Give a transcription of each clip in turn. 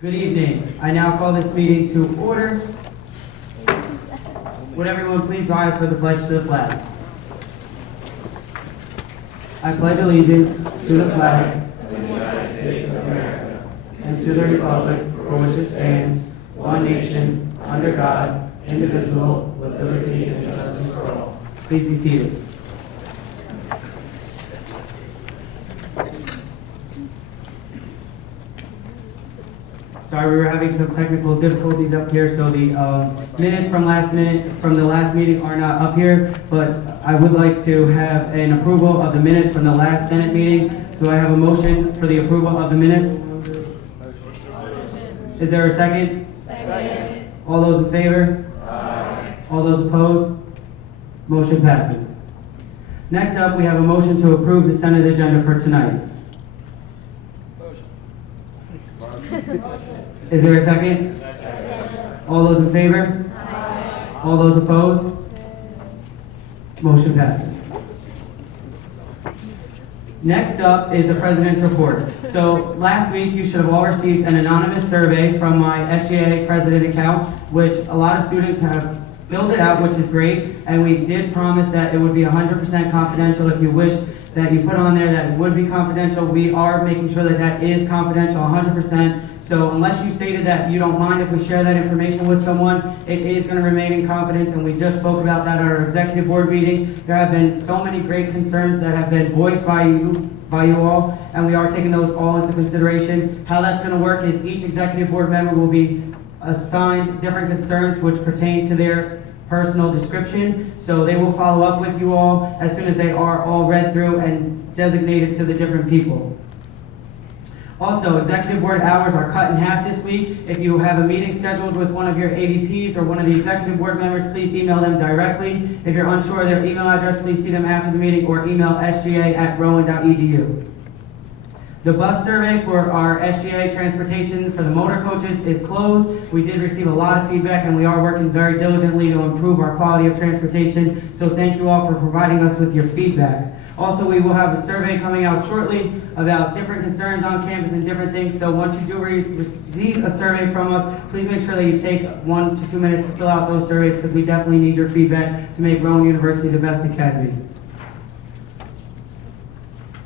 Good evening. I now call this meeting to order. Would everyone please rise for the pledge to the flag? I pledge allegiance to the flag of the United States of America and to the republic for which it stands, one nation, under God, indivisible, with liberty and justice for all. Please be seated. Sorry, we were having some technical difficulties up here, so the minutes from the last meeting are not up here, but I would like to have an approval of the minutes from the last Senate meeting. Do I have a motion for the approval of the minutes? Is there a second? Second. All those in favor? Aye. All those opposed? Motion passes. Next up, we have a motion to approve the Senate agenda for tonight. Is there a second? Second. All those in favor? Aye. All those opposed? Motion passes. Next up is the President's report. So last week you should have all received an anonymous survey from my SGA President account, which a lot of students have filled it out, which is great, and we did promise that it would be 100% confidential. If you wish that you put on there that it would be confidential, we are making sure that that is confidential 100%. So unless you stated that you don't mind if we share that information with someone, it is going to remain in confidence, and we just spoke about that at our executive board meeting. There have been so many great concerns that have been voiced by you all, and we are taking those all into consideration. How that's going to work is each executive board member will be assigned different concerns which pertain to their personal description, so they will follow up with you all as soon as they are all read through and designated to the different people. Also, executive board hours are cut in half this week. If you have a meeting scheduled with one of your AVPs or one of the executive board members, please email them directly. If you're unsure of their email address, please see them after the meeting or email sga@rowan.edu. The bus survey for our SGA transportation for the motor coaches is closed. We did receive a lot of feedback, and we are working very diligently to improve our quality of transportation. So thank you all for providing us with your feedback. Also, we will have a survey coming out shortly about different concerns on campus and different things. So once you do receive a survey from us, please make sure that you take 1 to 2 minutes to fill out those surveys, because we definitely need your feedback to make Rowan University the best it can be.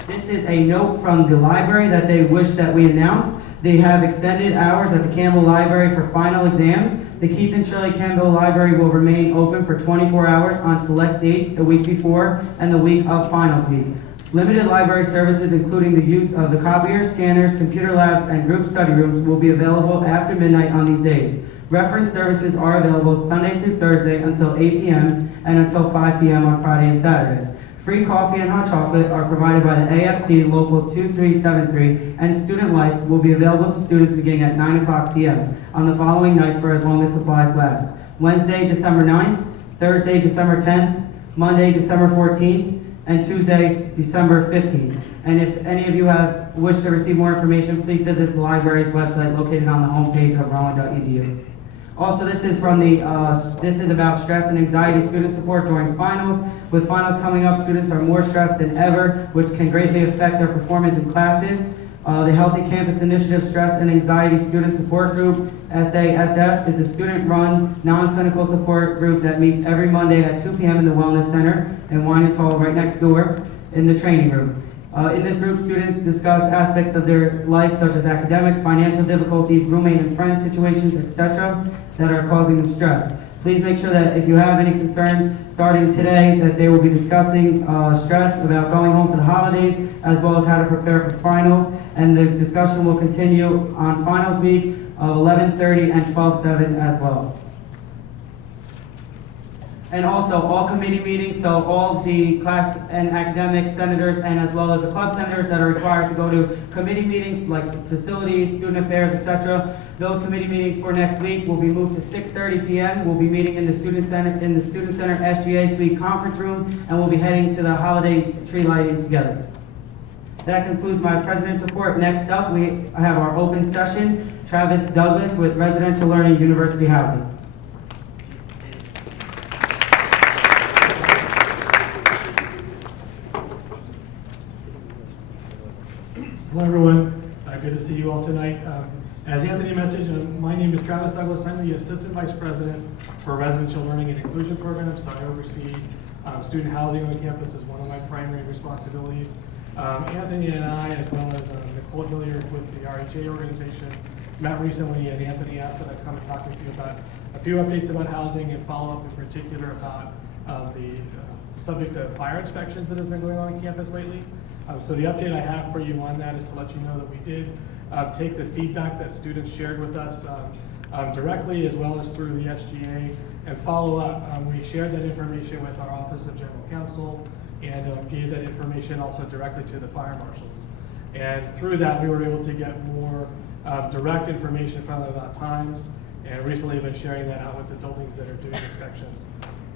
This is a note from the library that they wish that we announce. They have extended hours at the Campbell Library for final exams. The Keith and Shirley Campbell Library will remain open for 24 hours on select dates the week before and the week of finals week. Limited library services, including the use of the copiers, scanners, computer labs, and group study rooms, will be available after midnight on these days. Reference services are available Sunday through Thursday until 8 p.m. and until 5 p.m. on Friday and Saturday. Free coffee and hot chocolate are provided by the AFT Local 2373, and Student Life will be available to students beginning at 9 o'clock p.m. on the following nights for as long as supplies last. Wednesday, December 9th, Thursday, December 10th, Monday, December 14th, and Tuesday, December 15th. And if any of you wish to receive more information, please visit the library's website located on the homepage of rowan.edu. Also, this is about stress and anxiety student support during finals. With finals coming up, students are more stressed than ever, which can greatly affect their performance in classes. The Healthy Campus Initiative Stress and Anxiety Student Support Group, SASS, is a student-run, non-clinical support group that meets every Monday at 2 p.m. in the Wellness Center in Winans Hall right next door in the training room. In this group, students discuss aspects of their life such as academics, financial difficulties, roommate and friend situations, etc. that are causing them stress. Please make sure that if you have any concerns starting today, that they will be discussing stress about going home for the holidays, as well as how to prepare for finals. And the discussion will continue on finals week of 11:30 and 12/7 as well. And also all committee meetings, so all the class and academic senators, and as well as the club senators that are required to go to committee meetings like facilities, student affairs, etc. Those committee meetings for next week will be moved to 6:30 p.m. We'll be meeting in the Student Center SGA Suite Conference Room, and we'll be heading to the holiday tree lighting together. That concludes my President's report. Next up, we have our open session. Travis Douglas with Residential Learning University Housing. Hello everyone, good to see you all tonight. As Anthony mentioned, my name is Travis Douglas. I'm the Assistant Vice President for Residential Learning and Inclusion Programs, so I oversee student housing on campus as one of my primary responsibilities. Anthony and I, as well as Nicole Hilliard with the RHA organization, met recently, and Anthony asked that I come and talk with you about a few updates about housing and follow up in particular about the subject of fire inspections that has been going on campus lately. So the update I have for you on that is to let you know that we did take the feedback that students shared with us directly as well as through the SGA and follow up. We shared that information with our Office of General Counsel and gave that information also directly to the fire marshals. And through that, we were able to get more direct information from them about times, and recently have been sharing that out with the buildings that are doing inspections.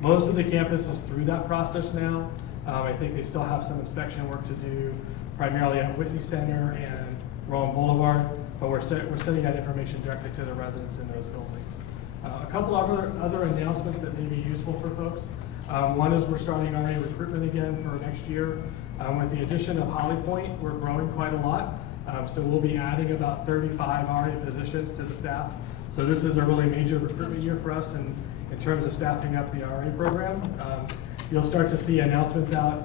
Most of the campus is through that process now. I think they still have some inspection work to do, primarily at Whitney Center and Rowan Boulevard, but we're sending that information directly to the residents in those buildings. A couple other announcements that may be useful for folks. One is we're starting RA recruitment again for next year. With the addition of Holly Point, we're growing quite a lot. So we'll be adding about 35 RA positions to the staff. So this is a really major recruitment year for us in terms of staffing up the RA program. You'll start to see announcements out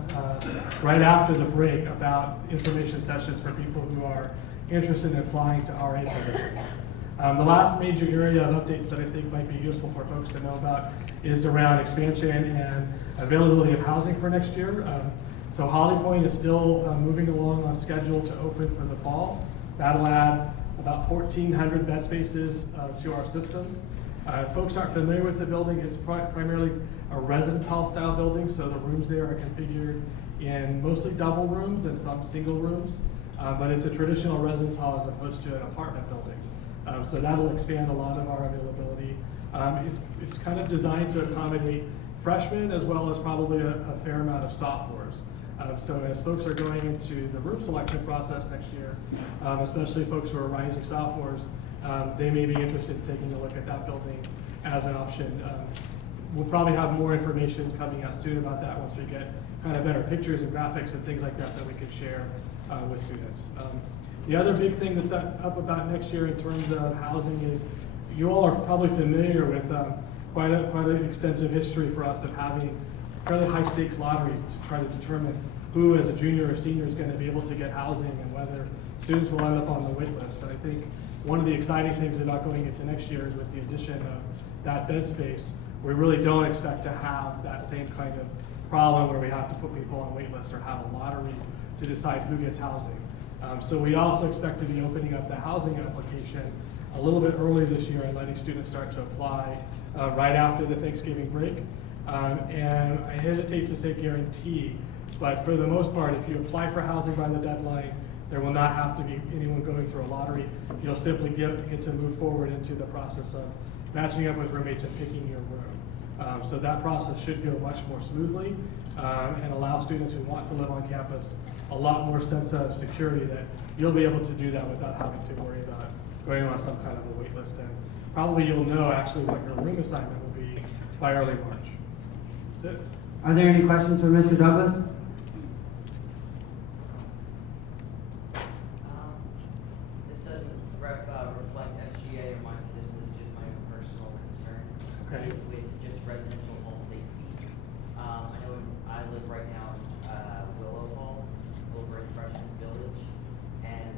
right after the break about information sessions for people who are interested in applying to RA positions. The last major area of updates that I think might be useful for folks to know about is around expansion and availability of housing for next year. So Holly Point is still moving along on schedule to open for the fall. That'll add about 1,400 bed spaces to our system. Folks aren't familiar with the building. It's primarily a residence hall style building, so the rooms there are configured in mostly double rooms and some single rooms, but it's a traditional residence hall as opposed to an apartment building. So that'll expand a lot of our availability. It's kind of designed to accommodate freshmen as well as probably a fair amount of sophomores. So as folks are going into the room selection process next year, especially folks who are rising sophomores, they may be interested in taking a look at that building as an option. We'll probably have more information coming out soon about that once we get kind of better pictures and graphics and things like that that we can share with students. The other big thing that's up about next year in terms of housing is you all are probably familiar with quite an extensive history for us of having fairly high stakes lotteries to try to determine who as a junior or senior is going to be able to get housing and whether students will end up on the wait list. And I think one of the exciting things about going into next year is with the addition of that bed space, we really don't expect to have that same kind of problem where we have to put people on wait list or have a lottery to decide who gets housing. So we also expect to be opening up the housing application a little bit early this year and letting students start to apply right after the Thanksgiving break. And I hesitate to say guarantee, but for the most part, if you apply for housing by the deadline, there will not have to be anyone going through a lottery. You'll simply get to move forward into the process of matching up with roommates and picking your room. So that process should go much more smoothly and allow students who want to live on campus a lot more sense of security that you'll be able to do that without having to worry about going on some kind of a wait list. And probably you'll know actually what your room assignment will be by early March. That's it. Are there any questions for Mr. Douglas? This doesn't reflect SGA or my position, it's just my own personal concern. Okay. It's with just residential hall safety. I know I live right now in Willow Hall over in Freshman Village, and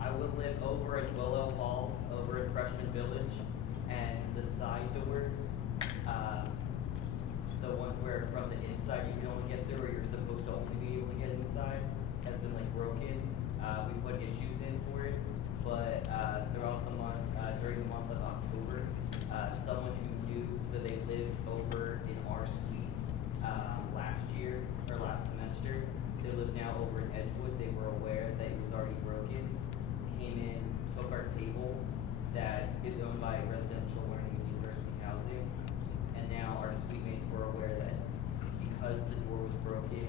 I would live over in Willow Hall over in Freshman Village, and the side doors, the ones where from the inside you can only get through, or you're supposed to only be able to get inside, has been like broken. We put issues in for it, but throughout the month, during the month of October, someone who knew, so they lived over in our suite last year or last semester. They live now over in Edgewood. They were aware that it was already broken. Came in, took our table that is owned by Residential Learning and University Housing, and now our suite mates were aware that because the door was broken,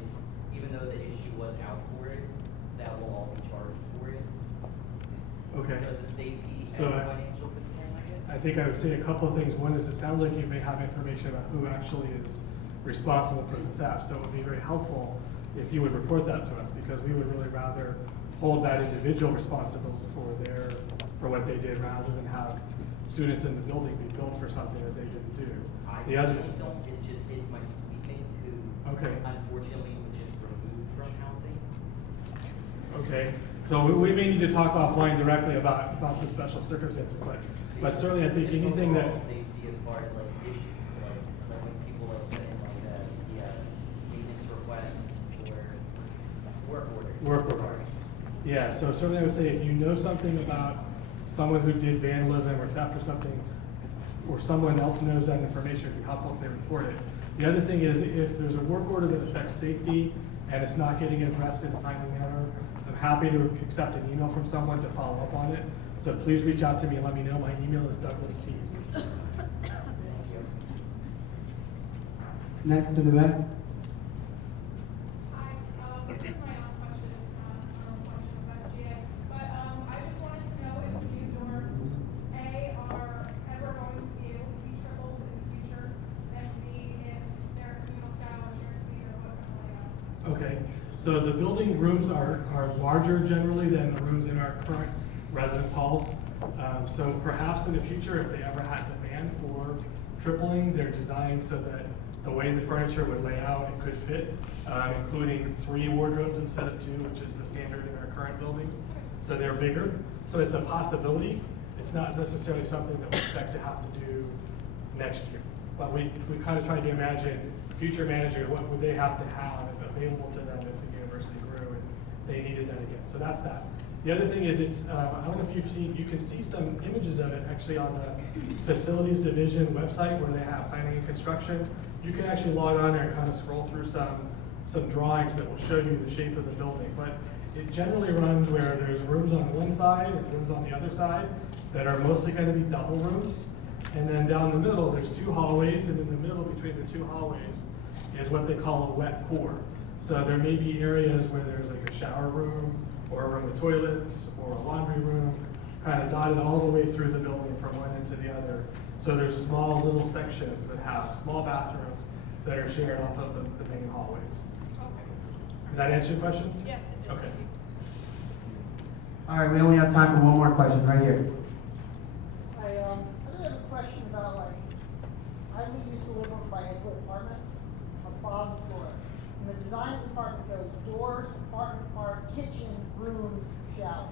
even though the issue was out for it, that will all be charged for it. Okay. So it's a safety So and financial concern, I guess. I think I would say a couple of things. One is it sounds like you may have information about who actually is responsible for the theft. So it would be very helpful if you would report that to us, because we would really rather hold that individual responsible for what they did, rather than have students in the building be billed for something that they didn't do. The other, don't, it's my sweeping who okay, unfortunately was just removed from housing. okay. So we may need to talk offline directly about the special circumstances, but certainly I think anything that, Overall safety as far as like issues, like when people are saying like the maintenance requests or work orders. Yeah, so certainly I would say if you know something about someone who did vandalism or theft or something, or someone else knows that information, it'd be helpful if they report it. The other thing is, if there's a work order that affects safety and it's not getting addressed in a timely manner, I'm happy to accept an email from someone to follow up on it. So please reach out to me and let me know. My email is Douglas T. Next in the back. Hi, this is my own question, it's not a reflection of SGA, but I just wanted to know if the new dorms, A, are ever going to be able to be tripled in the future, and B, if they're communal style or shared suite or what kind of layout? Okay, so the building rooms are larger generally than the rooms in our current residence halls. So perhaps in the future, if they ever had to ban for tripling, they're designed so that the way the furniture would lay out, it could fit, including 3 wardrobes instead of 2, which is the standard in our current buildings. So they're bigger, so it's a possibility. It's not necessarily something that we expect to have to do next year. But we kind of tried to imagine future manager, what would they have to have available to them if the university grew and they needed that again. So that's that. The other thing is I don't know if you've seen, you can see some images of it actually on the facilities division website where they have planning and construction. You can actually log on there and kind of scroll through some drawings that will show you the shape of the building. But it generally runs where there's rooms on one side and rooms on the other side that are mostly going to be double rooms. And then down the middle, there's 2 hallways, and in the middle between the 2 hallways is what they call a wet core. So there may be areas where there's like a shower room, or a room with toilets, or a laundry room, kind of dotted all the way through the building from one end to the other. So there's small little sections that have small bathrooms that are shared off of the main hallways. Okay. Does that answer your question? Yes, it does. Okay. All right, we only have time for one more question right here. I just have a question about I used to live over by Edgewood Apartments on the bottom floor. And the design of the apartment goes doors, apartment part, kitchen, rooms, shower.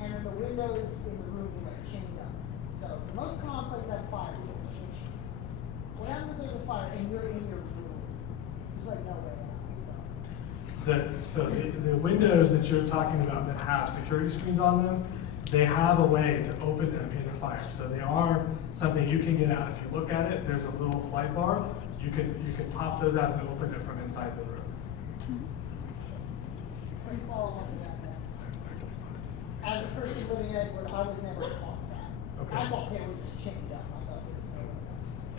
And then the windows in the room are like chained up. So the most common place to have fire is in the kitchen. What happens if there's a fire and you're in your room? There's like no way out. So the windows that you're talking about that have security screens on them, they have a way to open them in a fire. So they are something you can get out. If you look at it, there's a little slide bar. You can pop those out and open it from inside the room. Please follow up with that then. As a person living in Edgewood, I was never taught that. Okay. I thought they were just chained up. I thought there was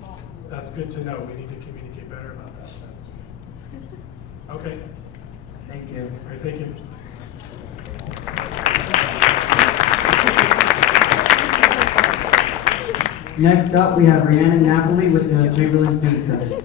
no possibility. That's good to know. We need to communicate better about that. Okay. Thank you. All right, thank you. Next up, we have Rhiannon Napoli with the Chamberlain Student Center.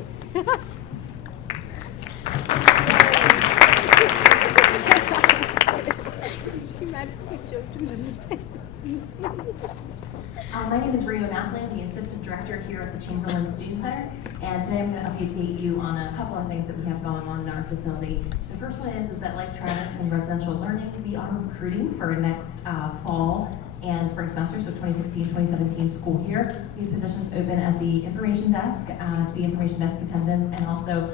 My name is Rio Napoli. I'm the Assistant Director here at the Chamberlain Student Center, and today I'm going to update you on a couple of things that we have going on in our facility. The first one is that like Travis and residential learning, we are recruiting for next fall and spring semester, so 2016-2017 school year. We have positions open at the information desk, to be information desk attendants, and also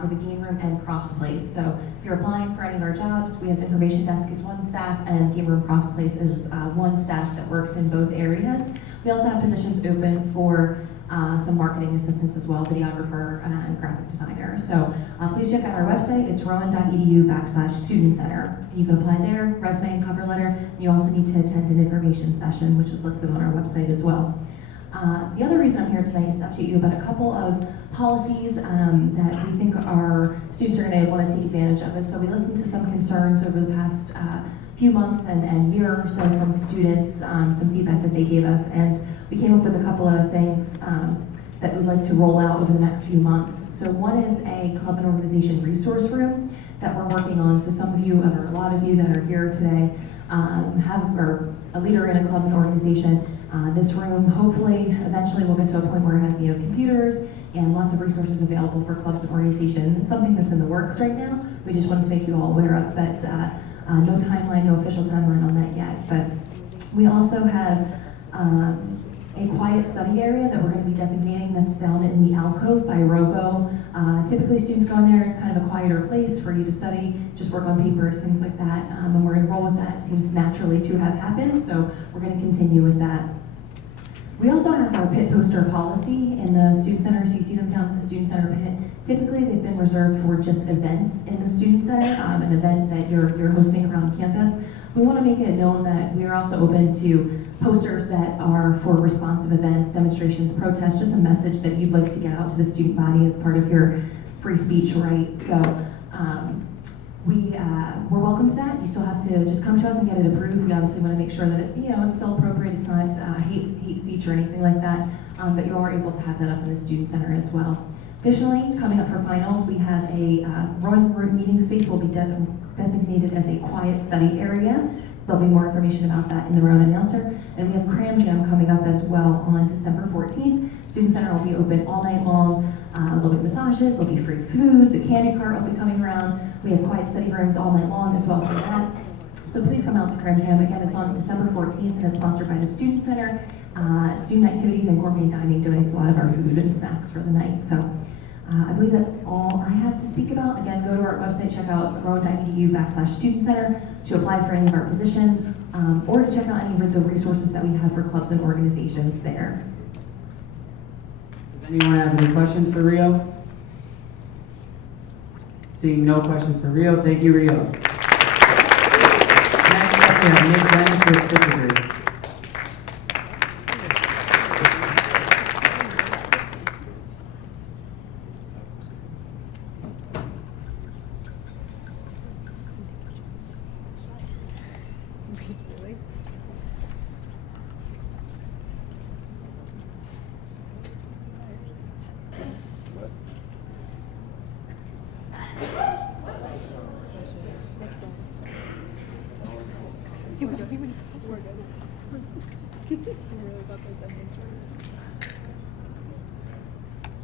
for the game room and props place. So if you're applying for any of our jobs, we have information desk is 1 staff, and game room props place is 1 staff that works in both areas. We also have positions open for some marketing assistants as well, videographer and graphic designer. So please check out our website. It's rowan.edu/student center. You can apply there, resume and cover letter. You also need to attend an information session, which is listed on our website as well. The other reason I'm here tonight is to update you about a couple of policies that we think our students are going to want to take advantage of. So we listened to some concerns over the past few months and year or so from students, some feedback that they gave us, and we came up with a couple of things that we'd like to roll out over the next few months. So one is a club and organization resource room. that we're working on. So some of you, or a lot of you that are here today, are a leader in a club and organization. This room hopefully eventually will get to a point where it has computers and lots of resources available for clubs and organizations. It's something that's in the works right now. We just wanted to make you all aware of, but no timeline, no official timeline on that yet. But we also have a quiet study area that we're going to be designating that's down in the alcove by Rogo. Typically students go in there, it's kind of a quieter place for you to study, just work on papers, things like that. And we're enrolled with that. It seems naturally to have happened, so we're going to continue with that. We also have our pit poster policy in the student center, so you see them down in the student center pit. Typically, they've been reserved for just events in the student center, an event that you're hosting around campus. We want to make it known that we are also open to posters that are for responsive events, demonstrations, protests, just a message that you'd like to get out to the student body as part of your free speech right. So we're welcome to that. You still have to just come to us and get it approved. We obviously want to make sure that it's still appropriate. It's not hate speech or anything like that, but you are able to have that up in the student center as well. Additionally, coming up for finals, we have a rowing room meeting space will be designated as a quiet study area. There'll be more information about that in the round announcer. And we have Cram Jam coming up as well on December 14th. Student Center will be open all night long. There'll be massages, there'll be free food, the candy cart will be coming around. We have quiet study rooms all night long as well for that. So please come out to Cram Jam. Again, it's on December 14th and it's sponsored by the Student Center. Student Activities and Gourmet Dining donates a lot of our food and snacks for the night. So I believe that's all I have to speak about. Again, go to our website, check out rowan.edu/student center to apply for any of our positions, or to check out any of the resources that we have for clubs and organizations there. Does anyone have any questions for Rio? Seeing no questions for Rio, thank you, Rio. Next up, we have Nick Dennis with 5th degree.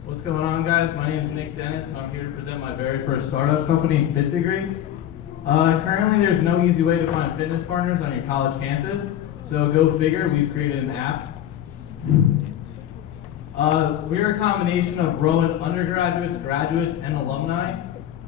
What's going on, guys? My name is Nick Dennis, and I'm here to present my very first startup company, 5th Degree. Currently, there's no easy way to find fitness partners on your college campus, so go figure, we've created an app. We're a combination of Rowan undergraduates, graduates, and alumni.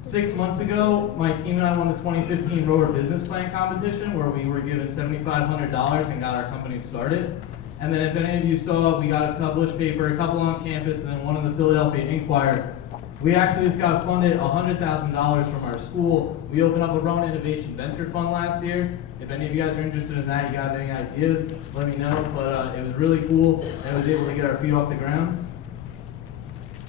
6 months ago, my team and I won the 2015 Rower Business Plan competition, where we were given $7,500 and got our company started. And then if any of you saw, we got a published paper, a couple on campus, and then one in the Philadelphia Inquirer. We actually just got funded $100,000 from our school. We opened up a Rowan Innovation Venture Fund last year. If any of you guys are interested in that, you guys have any ideas, let me know. But it was really cool, and I was able to get our feet off the ground.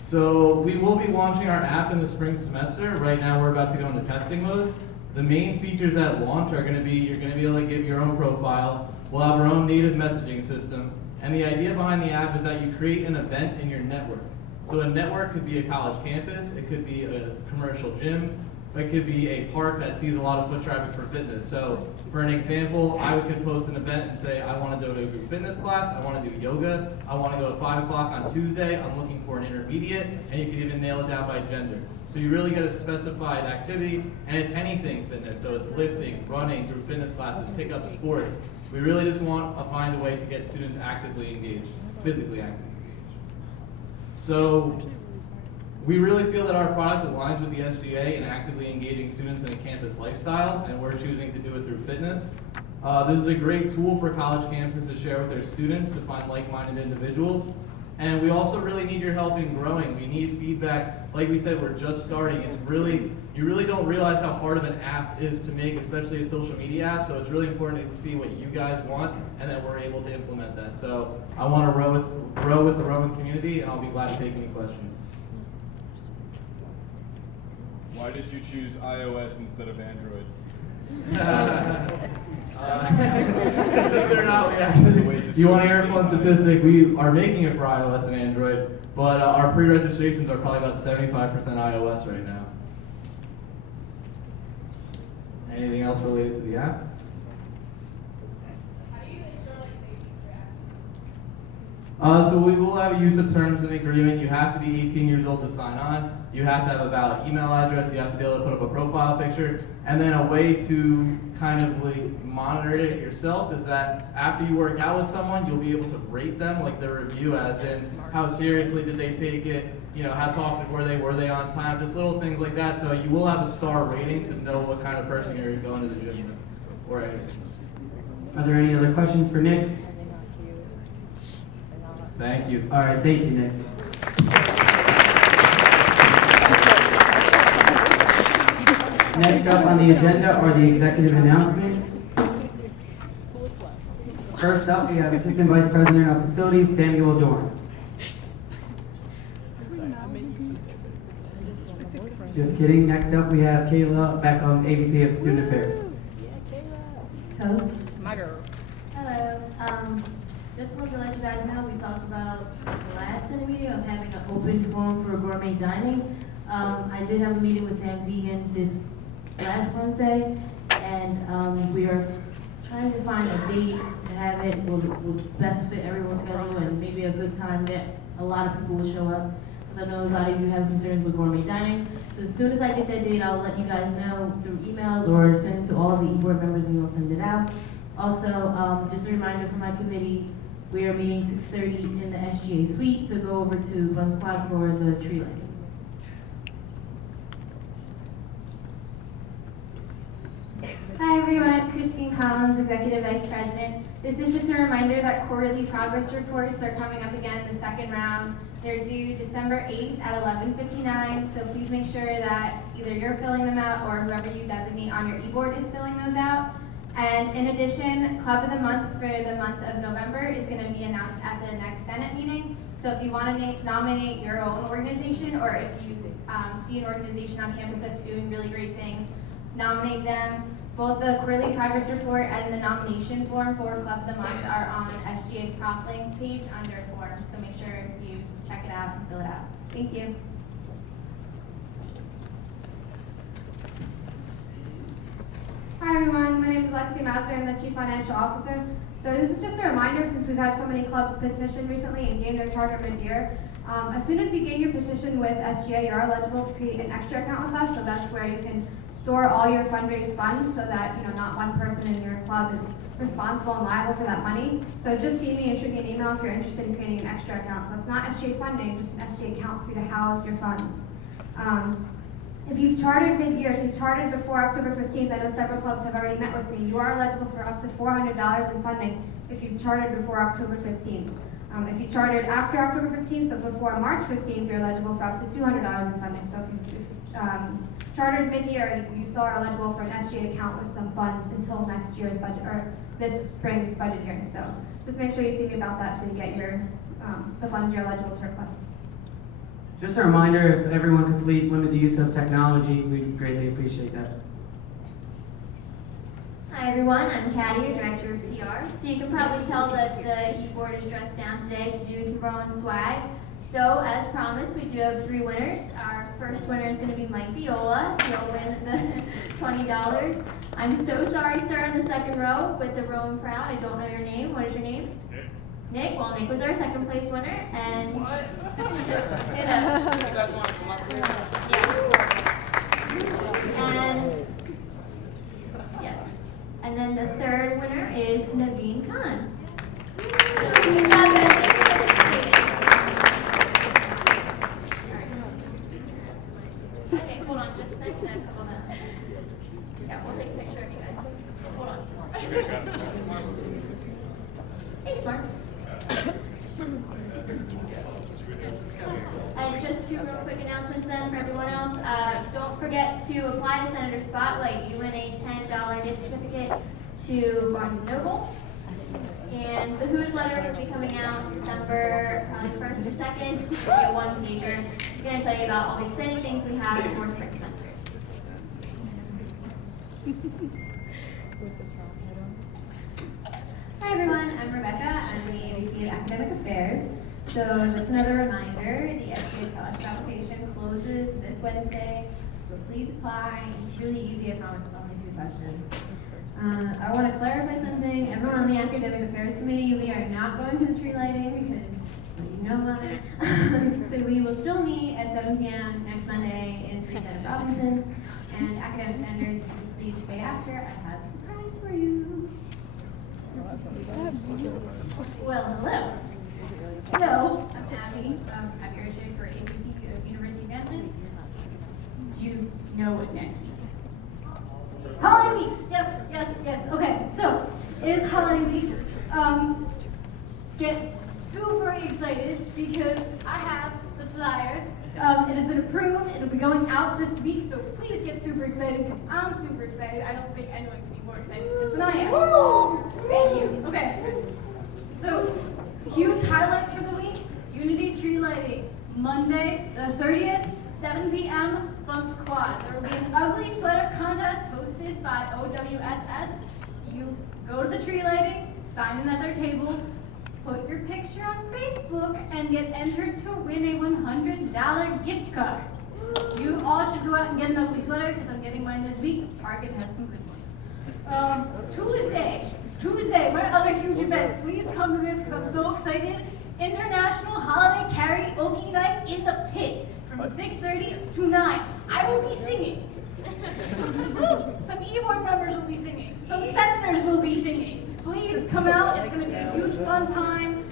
So we will be launching our app in the spring semester. Right now we're about to go into testing mode. The main features at launch are going to be, you're going to be able to give your own profile. We'll have our own native messaging system. And the idea behind the app is that you create an event in your network. So a network could be a college campus, it could be a commercial gym, it could be a park that sees a lot of foot traffic for fitness. So for an example, I could post an event and say, I want to go to a group fitness class, I want to do yoga, I want to go at 5 o'clock on Tuesday, I'm looking for an intermediate, and you can even nail it down by gender. So you really get a specified activity, and it's anything fitness. So it's lifting, running, group fitness classes, pick up sports. We really just want to find a way to get students actively engaged, physically actively engaged. So we really feel that our product aligns with the SGA in actively engaging students in a campus lifestyle, and we're choosing to do it through fitness. This is a great tool for college campuses to share with their students to find like-minded individuals. And we also really need your help in growing. We need feedback. Like we said, we're just starting. You really don't realize how hard of an app is to make, especially a social media app. So it's really important to see what you guys want, and then we're able to implement that. So I want to grow with the Rowan community, and I'll be glad to take any questions. Why did you choose iOS instead of Android? Believe it or not, we actually, you want to hear a fun statistic, we are making it for iOS and Android, but our pre-registrations are probably about 75% iOS right now. Anything else related to the app? How do you ensure like safety for So we will have a use of terms and agreement. You have to be 18 years old to sign on. You have to have a valid email address. You have to be able to put up a profile picture. And then a way to kind of like monitor it yourself is that after you work out with someone, you'll be able to rate them, like the review, as in how seriously did they take it, you know, how talkative were they on time, just little things like that. So you will have a star rating to know what kind of person you're going to the gym with or anything. Are there any other questions for Nick? Thank you. All right, thank you, Nick. Next up on the agenda are the executive announcements. First up, we have Assistant Vice President of Facilities, Samuel Dorn. Just kidding. Next up, we have Kayla back on AVP of Student Affairs. Hello. Hello. Just wanted to let you guys know, we talked about the last Senate meeting of having an open forum for gourmet dining. I did have a meeting with Sam Deegan this last Wednesday, and we are trying to find a date to have it will best fit everyone's schedule and maybe a good time that a lot of people will show up. Because I know a lot of you have concerns with gourmet dining. So as soon as I get that date, I'll let you guys know through emails or send it to all of the e-board members and we'll send it out. Also, just a reminder for my committee, we are meeting 6:30 in the SGA suite to go over to Bun Squad for the tree lighting. Hi everyone, Christine Collins, Executive Vice President. This is just a reminder that quarterly progress reports are coming up again in the second round. They're due December 8th at 11:59, so please make sure that either you're filling them out or whoever you designate on your e-board is filling those out. And in addition, Club of the Month for the month of November is going to be announced at the next Senate meeting. So if you want to nominate your own organization, or if you see an organization on campus that's doing really great things, nominate them. Both the quarterly progress report and the nomination form for Club of the Month are on SGA's prop link page under forms, so make sure you check it out and fill it out. Thank you. Hi everyone, my name is Lexi Mazur, I'm the Chief Financial Officer. So this is just a reminder, since we've had so many clubs petition recently and gain their charter mid-year. As soon as you gain your petition with SGA, you are eligible to create an extra account with us, so that's where you can store all your fundraised funds so that not one person in your club is responsible and liable for that money. So just see me and shoot me an email if you're interested in creating an extra account. So it's not SGA funding, just an SGA account for you to house your funds. If you've chartered mid-year, if you've chartered before October 15th, I know several clubs have already met with me, you are eligible for up to $400 in funding if you've chartered before October 15th. If you chartered after October 15th but before March 15th, you're eligible for up to $200 in funding. So if you've chartered mid-year, you still are eligible for an SGA account with some funds until next year's budget, or this spring's budget hearing. So just make sure you see me about that so you get your the funds you're eligible to request. Just a reminder, if everyone could please limit the use of technology, we'd greatly appreciate that. Hi everyone, I'm Caddy, your Director of PR. So you can probably tell that the e-board is dressed down today to do with your own swag. So as promised, we do have 3 winners. Our first winner is going to be Mike Viola. He'll win the $20. I'm so sorry, sir, in the second row with the rowing crowd. I don't know your name. What is your name? Nick. Well, Nick was our second place winner, and What? So, You guys want to come up here? and then the third winner is Naveen Khan. So congratulations. Okay, hold on, just a second. Hold on. Yeah, we'll take a picture of you guys. Hold on. Thanks, Mark. And just 2 real quick announcements then for everyone else. Don't forget to apply to Senator Spotlight. You win a $10 gift certificate to Barnes & Noble. And the Who's letter will be coming out December probably 1st or 2nd. It's going to be a 1-pager. It's going to tell you about all the exciting things we have for spring semester. Hi everyone, I'm Rebecca. I'm the AVP of Academic Affairs. So just another reminder, the SGA scholarship application closes this Wednesday. So please apply. It's really easy. I promise it's only 2 questions. I want to clarify something. Everyone on the Academic Affairs Committee, we are not going to the tree lighting because you know about it. So we will still meet at 7 p.m. next Monday in 310 Robinson. And academic senators, please stay after. I have a surprise for you. Well, hello. So, I'm Abby. I'm Abby for APP of University Advancement. Do you know what next week is? Holiday week! Yes. Okay, so, it is holiday week. Get super excited because I have the flyer. It has been approved. It'll be going out this week, so please get super excited because I'm super excited. I don't think anyone can be more excited than I am. Thank you. Okay. So, huge highlights for the week. Unity tree lighting. Monday, the 30th, 7 p.m. Bump Squad. There will be an ugly sweater contest hosted by OWSS. You go to the tree lighting, sign in at their table, put your picture on Facebook, and get entered to win a $100 gift card. You all should go out and get an ugly sweater because I'm getting mine this week. Target has some good ones. Tuesday, my other huge event. Please come to this because I'm so excited. International Holiday Karaoke Night in the Pit from 6:30 to 9. I will be singing. Some e-board members will be singing. Some senators will be singing. Please come out. It's going to be a huge fun time.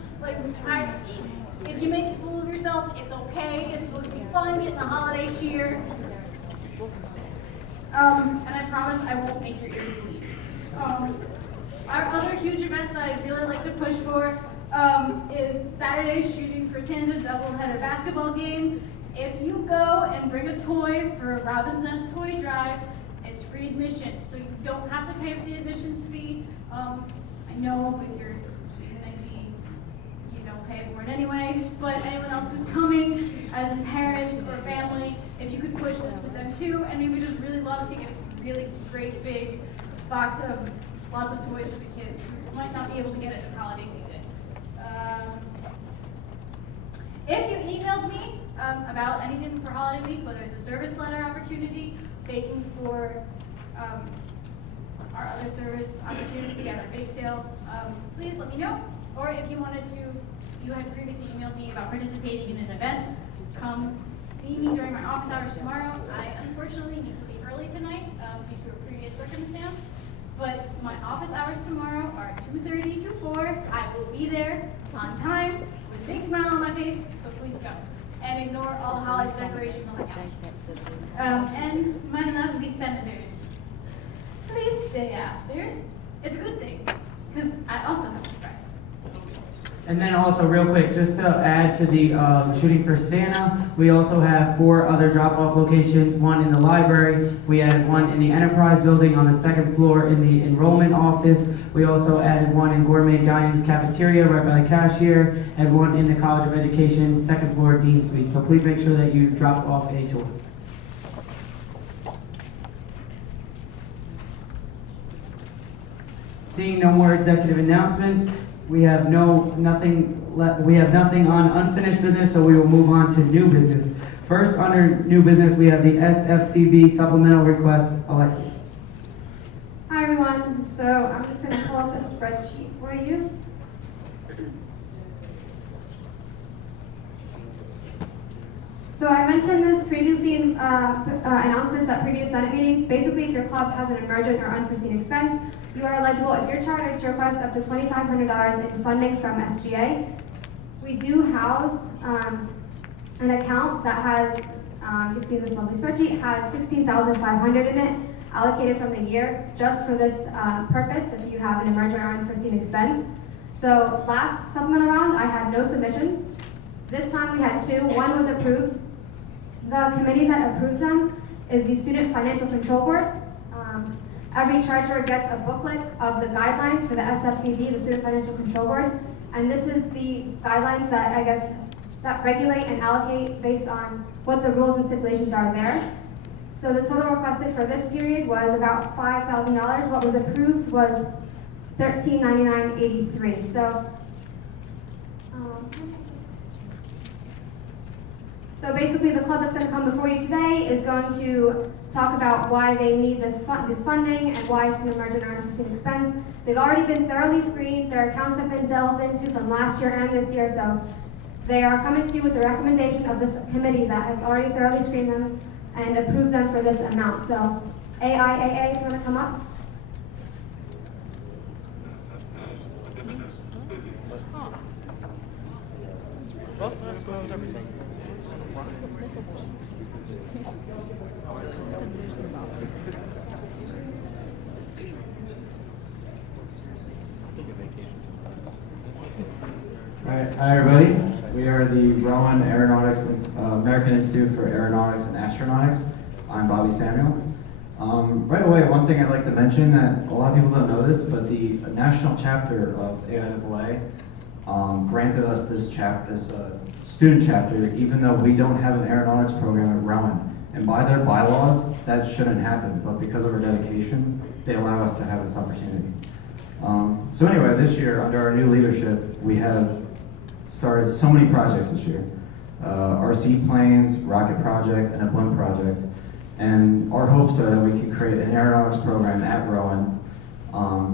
If you make a fool of yourself, it's okay. It's supposed to be fun, getting the holiday cheer. And I promise I won't make your ears bleed. Our other huge event that I'd really like to push for is Saturday's Shooting for Santa doubleheader basketball game. If you go and bring a toy for Robin's Nest Toy Drive, it's free admission, so you don't have to pay for the admissions fee. I know with your student ID, you don't pay for it anyway, but anyone else who's coming, as in parents or family, if you could push this with them too, and we would just really love to get a really great big box of lots of toys for the kids who might not be able to get it this holiday season. If you emailed me about anything for holiday week, whether it's a service letter opportunity, baking for our other service opportunity at our bake sale, please let me know. Or if you wanted to, you had previously emailed me about participating in an event, come see me during my office hours tomorrow. I unfortunately need to leave early tonight due to a previous circumstance, but my office hours tomorrow are 2:30 to 4. I will be there on time with a big smile on my face, so please come. And ignore all the holiday decorations on the couch. And my lovely senators, please stay after. It's a good thing, because I also have a surprise. And then also, real quick, just to add to the Shooting for Santa, we also have 4 other drop-off locations, one in the library, we added one in the Enterprise building on the 2nd floor in the enrollment office, we also added one in Gourmet Dining's cafeteria right by the cashier, and one in the College of Education 2nd floor Dean Suite. So please make sure that you drop off a toy. Seeing no more executive announcements, we have nothing on unfinished business, so we will move on to new business. First, under new business, we have the SFCB supplemental request. Alexi. Hi everyone, so I'm just going to pull up a spreadsheet for you. So I mentioned this previously in announcements at previous Senate meetings. Basically, if your club has an emergent or unforeseen expense, you are eligible, if you're chartered, to request up to $2,500 in funding from SGA. We do house an account that has, you see this lovely spreadsheet, has $16,500 in it, allocated from the year just for this purpose, if you have an emergent or unforeseen expense. So last supplemental round, I had no submissions. This time we had 2. One was approved. The committee that approves them is the Student Financial Control Board. Every treasurer gets a booklet of the guidelines for the SFCB, the Student Financial Control Board, and this is the guidelines that that regulate and allocate based on what the rules and stipulations are there. So the total requested for this period was about $5,000. What was approved was $1399.83. So So basically, the club that's going to come before you today is going to talk about why they need this funding and why it's an emergent or unforeseen expense. They've already been thoroughly screened. Their accounts have been delved into from last year and this year. So they are coming to you with the recommendation of this committee that has already thoroughly screened them and approved them for this amount. So AIAA, if you want to come up. Alright, hi everybody. We are the Rowan American Institute for Aeronautics and Astronautics. I'm Bobby Samuel. Right away, one thing I'd like to mention that a lot of people don't know this, but the national chapter of AIAA granted us this student chapter, even though we don't have an aeronautics program at Rowan. And by their bylaws, that shouldn't happen, but because of our dedication, they allow us to have this opportunity. So anyway, this year, under our new leadership, we have started so many projects this year. RC planes, rocket project, and a blimp project. And our hopes are that we can create an aeronautics program at Rowan.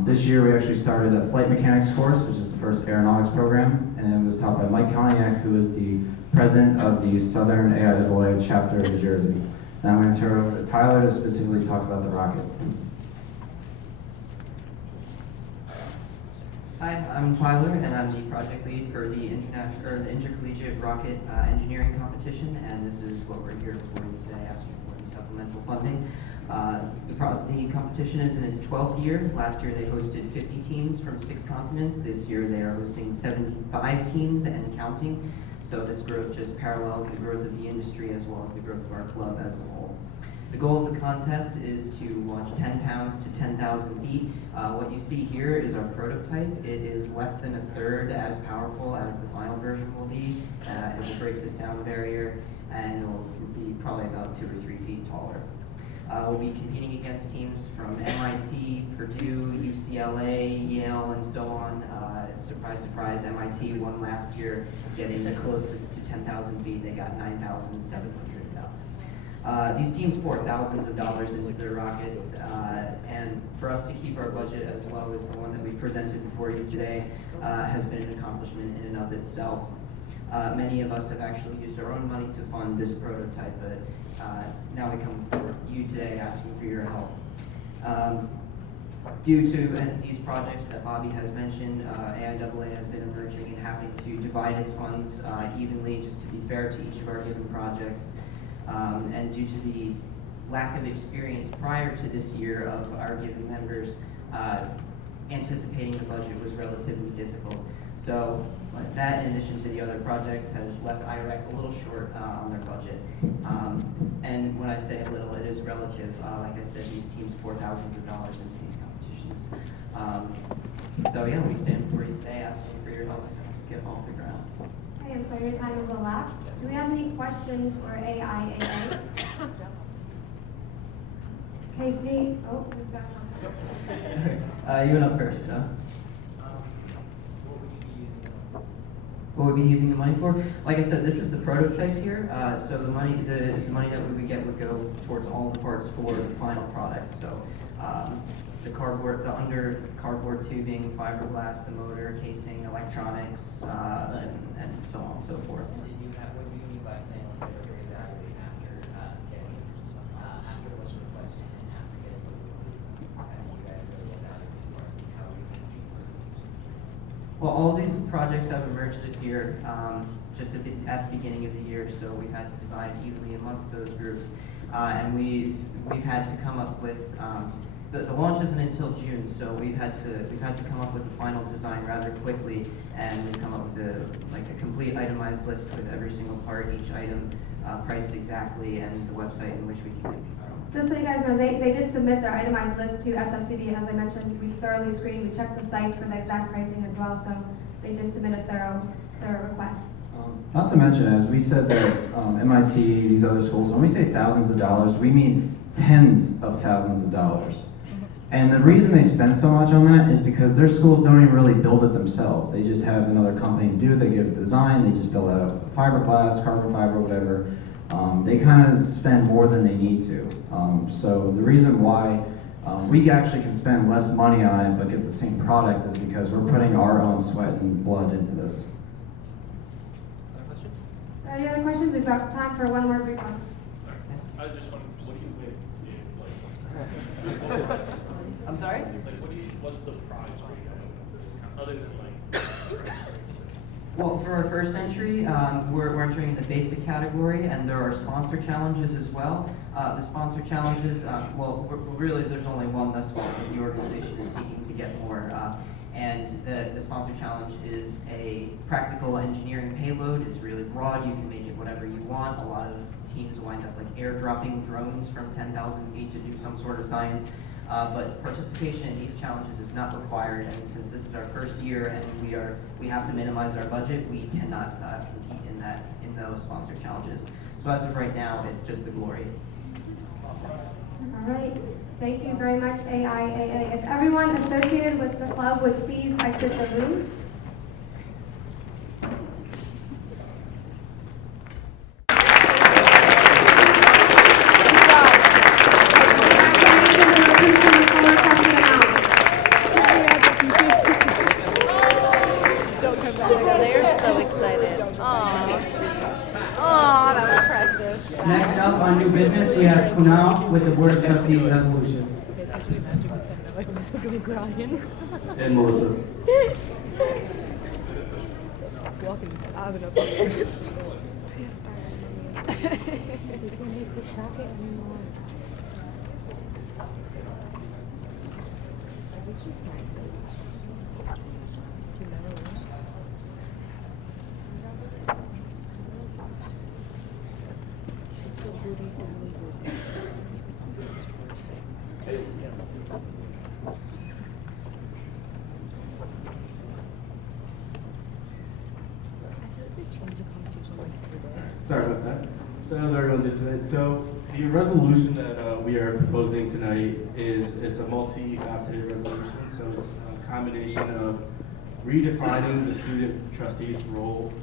This year we actually started a flight mechanics course, which is the first aeronautics program, and it was taught by Mike Koniak, who is the president of the Southern AIAA chapter of New Jersey. Now I'm going to turn it over to Tyler to specifically talk about the rocket. Hi, I'm Tyler, and I'm the project lead for the intercollegiate rocket engineering competition, and this is what we're here for you today, asking for the supplemental funding. The competition is in its 12th year. Last year they hosted 50 teams from 6 continents. This year they are hosting 75 teams and counting. So this growth just parallels the growth of the industry as well as the growth of our club as a whole. The goal of the contest is to launch 10 pounds to 10,000 feet. What you see here is our prototype. It is less than a third as powerful as the final version will be. It will break the sound barrier, and it will be probably about 2 or 3 feet taller. We'll be competing against teams from MIT, Purdue, UCLA, Yale, and so on. Surprise, surprise, MIT won last year, getting the closest to 10,000 feet. They got 9,700 now. These teams pour thousands of dollars into their rockets, and for us to keep our budget as low as the one that we presented before you today has been an accomplishment in and of itself. Many of us have actually used our own money to fund this prototype, but now we come for you today asking for your help. Due to these projects that Bobby has mentioned, AIAA has been emerging and having to divide its funds evenly just to be fair to each of our given projects. And due to the lack of experience prior to this year of our given members, anticipating the budget was relatively difficult. So that, in addition to the other projects, has left IREC a little short on their budget. And when I say a little, it is relative. Like I said, these teams pour thousands of dollars into these competitions. So yeah, we stand before you today asking for your help to get it off the ground. Hey, I'm sorry, your time has elapsed. Do we have any questions for AIAA? Casey? Oh, we've got something. You went up first, so. What would we be using the money for? Like I said, this is the prototype here. So the money that we would get would go towards all the parts for the final product. So the cardboard, the under cardboard tubing, fiberglass, the motor, casing, electronics, and so on and so forth. What do you mean by saying like they're reevaluating after what's requested and after getting what you want? And you guys really evaluate as far as how we can do it? Well, all these projects have emerged this year, just at the beginning of the year, so we've had to divide evenly amongst those groups, and we've had to come up with the launch isn't until June, so we've had to come up with a final design rather quickly, and we've come up with a complete itemized list with every single part, each item priced exactly, and the website in which we can get people from. Just so you guys know, they did submit their itemized list to SFCD. As I mentioned, we thoroughly screened, we checked the sites for the exact pricing as well, so they did submit a thorough request. Not to mention, as we said that MIT, these other schools, when we say thousands of dollars, we mean tens of thousands of dollars. And the reason they spend so much on that is because their schools don't even really build it themselves. They just have another company do it. They give it the design. They just build out fiberglass, carbon fiber, whatever. They kind of spend more than they need to. So the reason why we actually can spend less money on it but get the same product is because we're putting our own sweat and blood into this. Other questions? Any other questions? We've got time for one more brief one. I was just wondering, what do you win? Like, I'm sorry? what's the prize for you? Other than like. Well, for our first entry, we're entering in the basic category, and there are sponsor challenges as well. The sponsor challenges, really there's only one thus far, but the organization is seeking to get more. And the sponsor challenge is a practical engineering payload. It's really broad. You can make it whatever you want. A lot of teams wind up like airdropping drones from 10,000 feet to do some sort of science. But participation in these challenges is not required, and since this is our first year and we have to minimize our budget, we cannot compete in those sponsor challenges. So as of right now, it's just the glory. All right. Thank you very much, AIAA. If everyone associated with the club would please exit the room. They're so excited. Oh, that was precious. Next up on new business, we have Kunal with the Board of Trustees resolution. And Melissa. Sorry about that. So how's everyone doing tonight? So the resolution that we are proposing tonight it's a multifaceted resolution. So it's a combination of redefining the student trustee's role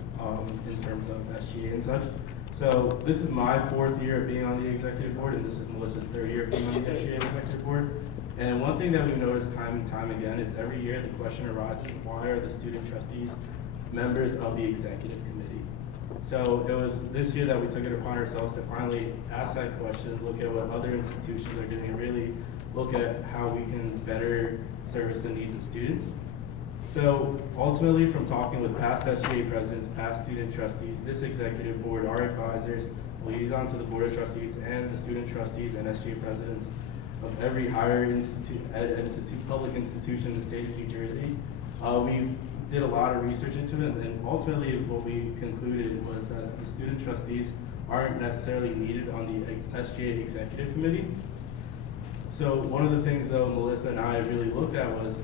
in terms of SGA and such. So this is my 4th year of being on the executive board, and this is Melissa's 3rd year of being on the SGA executive board. And one thing that we've noticed time and time again is every year the question arises, why are the student trustees members of the executive committee? So it was this year that we took it upon ourselves to finally ask that question, look at what other institutions are doing, and really look at how we can better service the needs of students. So ultimately, from talking with past SGA presidents, past student trustees, this executive board, our advisors, liaison to the board of trustees, and the student trustees and SGA presidents of every higher public institution in the state of New Jersey, we did a lot of research into it, and ultimately what we concluded was that the student trustees aren't necessarily needed on the SGA executive committee. So one of the things though Melissa and I really looked at was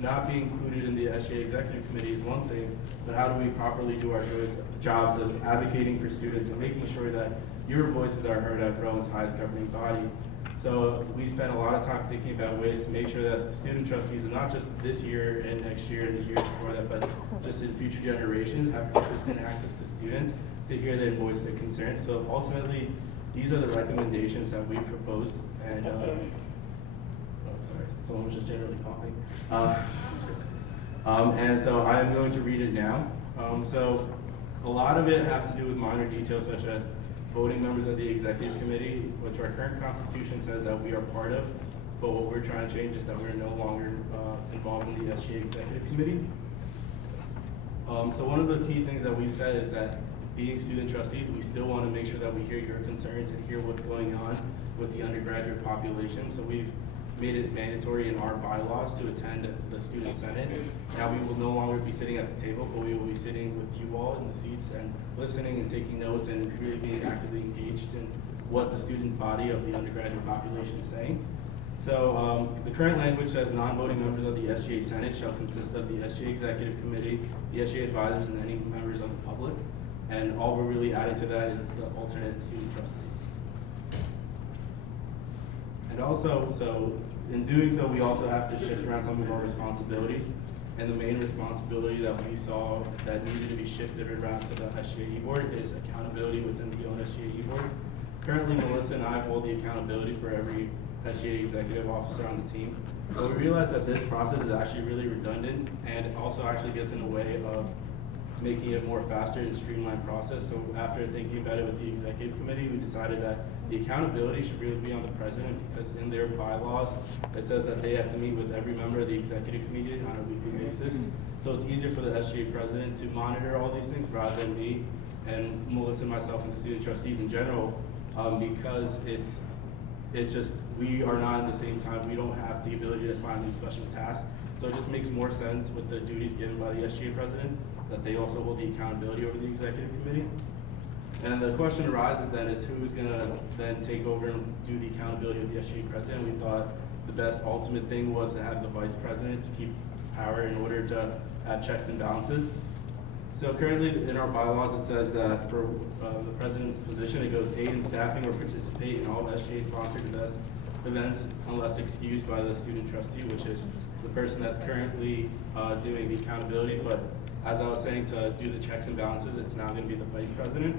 not being included in the SGA executive committee is one thing, but how do we properly do our jobs of advocating for students and making sure that your voices are heard at Rowan's highest governing body. So we spent a lot of time thinking about ways to make sure that the student trustees, and not just this year and next year and the years before that, but just in future generations, have consistent access to students to hear their voice, their concerns. So ultimately, these are the recommendations that we proposed. And oh, sorry, someone was just generally coughing. And so I am going to read it now. So a lot of it has to do with minor details such as voting members of the executive committee, which our current constitution says that we are part of, but what we're trying to change is that we're no longer involved in the SGA executive committee. So one of the key things that we've said is that being student trustees, we still want to make sure that we hear your concerns and hear what's going on with the undergraduate population. So we've made it mandatory in our bylaws to attend the student senate. Now we will no longer be sitting at the table, but we will be sitting with you all in the seats and listening and taking notes and really being actively engaged in what the student body of the undergraduate population is saying. So the current language says non-voting members of the SGA Senate shall consist of the SGA Executive Committee, the SGA advisors, and any members of the public. And all we're really adding to that is the alternate student trustee. And also, so in doing so, we also have to shift around some of our responsibilities. And the main responsibility that we saw that needed to be shifted around to the SGA board is accountability within the own SGA board. Currently, Melissa and I hold the accountability for every SGA executive officer on the team. But we realized that this process is actually really redundant and also actually gets in the way of making it a more faster and streamlined process. So after thinking about it with the executive committee, we decided that the accountability should really be on the president, because in their bylaws, it says that they have to meet with every member of the executive committee on a weekly basis. So it's easier for the SGA president to monitor all these things rather than me and Melissa, myself, and the student trustees in general, because it's just, we are not in the same time, we don't have the ability to assign them special tasks. So it just makes more sense with the duties given by the SGA president that they also hold the accountability over the executive committee. And the question arises then is who's gonna then take over and do the accountability of the SGA president. We thought the best ultimate thing was to have the vice president to keep power in order to have checks and balances. So currently in our bylaws, it says that for the president's position, it goes aid in staffing or participate in all SGA sponsored events unless excused by the student trustee, which is the person that's currently doing the accountability. But as I was saying, to do the checks and balances, it's now gonna be the vice president.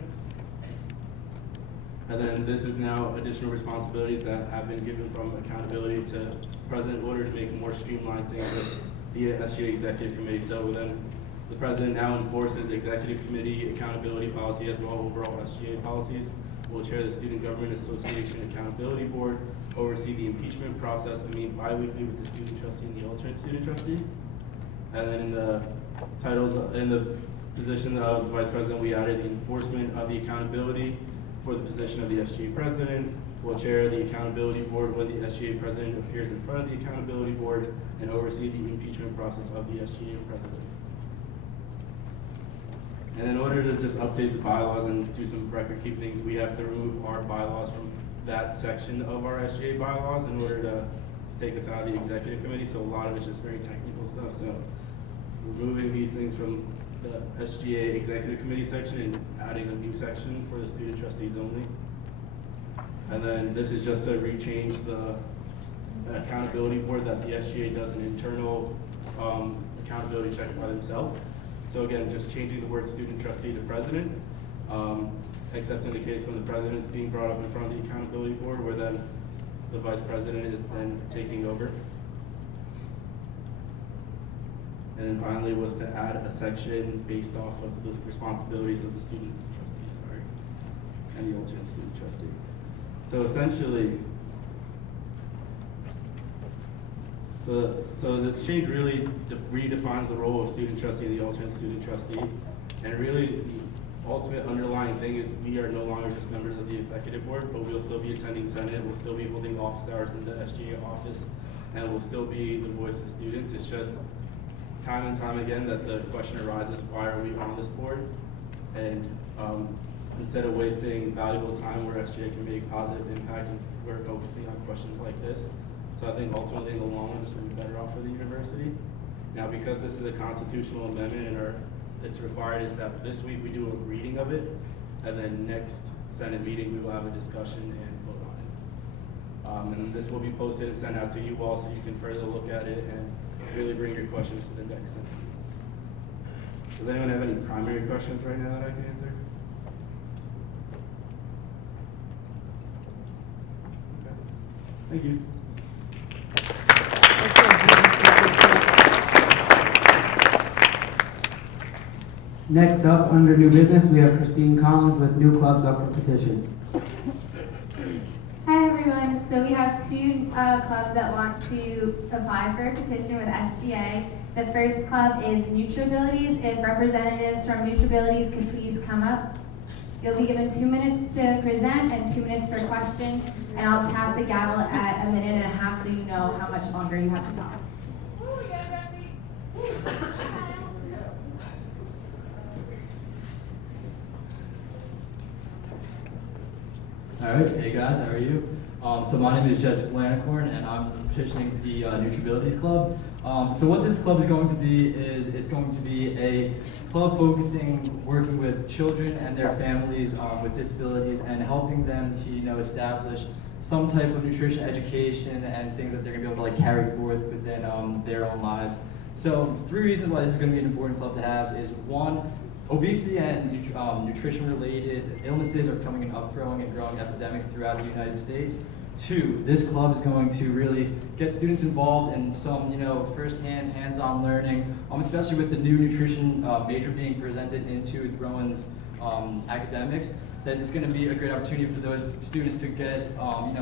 And then this is now additional responsibilities that have been given from accountability to president in order to make a more streamlined thing with the SGA executive committee. So then the president now enforces executive committee accountability policy as well as overall SGA policies. Will chair the Student Government Association Accountability Board, oversee the impeachment process, and meet bi-weekly with the student trustee and the alternate student trustee. And then in the titles, in the position of vice president, we added the enforcement of the accountability for the position of the SGA president. Will chair the accountability board when the SGA president appears in front of the accountability board, and oversee the impeachment process of the SGA president. And in order to just update the bylaws and do some record keeping things, we have to remove our bylaws from that section of our SGA bylaws in order to take us out of the executive committee. So a lot of it's just very technical stuff. So removing these things from the SGA executive committee section and adding a new section for the student trustees only. And then this is just to rechange the accountability board that the SGA does an internal accountability check by themselves. So again, just changing the word student trustee to president, except in the case when the president's being brought up in front of the accountability board, where then the vice president is then taking over. And then finally was to add a section based off of the responsibilities of the student trustee, and the alternate student trustee. So essentially, so this change really redefines the role of student trustee and the alternate student trustee. And really the ultimate underlying thing is we are no longer just members of the executive board, but we'll still be attending Senate, we'll still be holding office hours in the SGA office, and we'll still be the voice of students. It's just time and time again that the question arises, why are we on this board? And instead of wasting valuable time where SGA can make positive impact, we're focusing on questions like this. So I think ultimately in the long run, this will be better off for the university. Now, because this is a constitutional amendment and it's required is that this week we do a reading of it, and then next Senate meeting we will have a discussion and vote on it. And this will be posted and sent out to you all so you can further look at it and really bring your questions to the next Senate meeting. Does anyone have any primary questions right now that I can answer? Okay. Thank you. Next up, under new business, we have Christine Collins with new clubs up for petition. Hi everyone, so we have two clubs that want to apply for a petition with SGA. The first club is Nutrabilities. If representatives from Nutrabilities could please come up. You'll be given 2 minutes to present and 2 minutes for questions, and I'll tap the gavel at 1.5 minutes so you know how much longer you have to talk. Alright, hey guys, how are you? So my name is Jesse Flanacorn, and I'm petitioning the Nutrabilities Club. So what this club is going to be is it's going to be a club focusing, working with children and their families with disabilities and helping them to establish some type of nutrition education and things that they're gonna be able to like carry forth within their own lives. So 3 reasons why this is gonna be an important club to have is 1, obesity and nutrition-related illnesses are becoming an growing epidemic throughout the United States. 2, this club is going to really get students involved in some, firsthand, hands-on learning, especially with the new nutrition major being presented into Rowan's academics. That it's going to be a great opportunity for those students to get,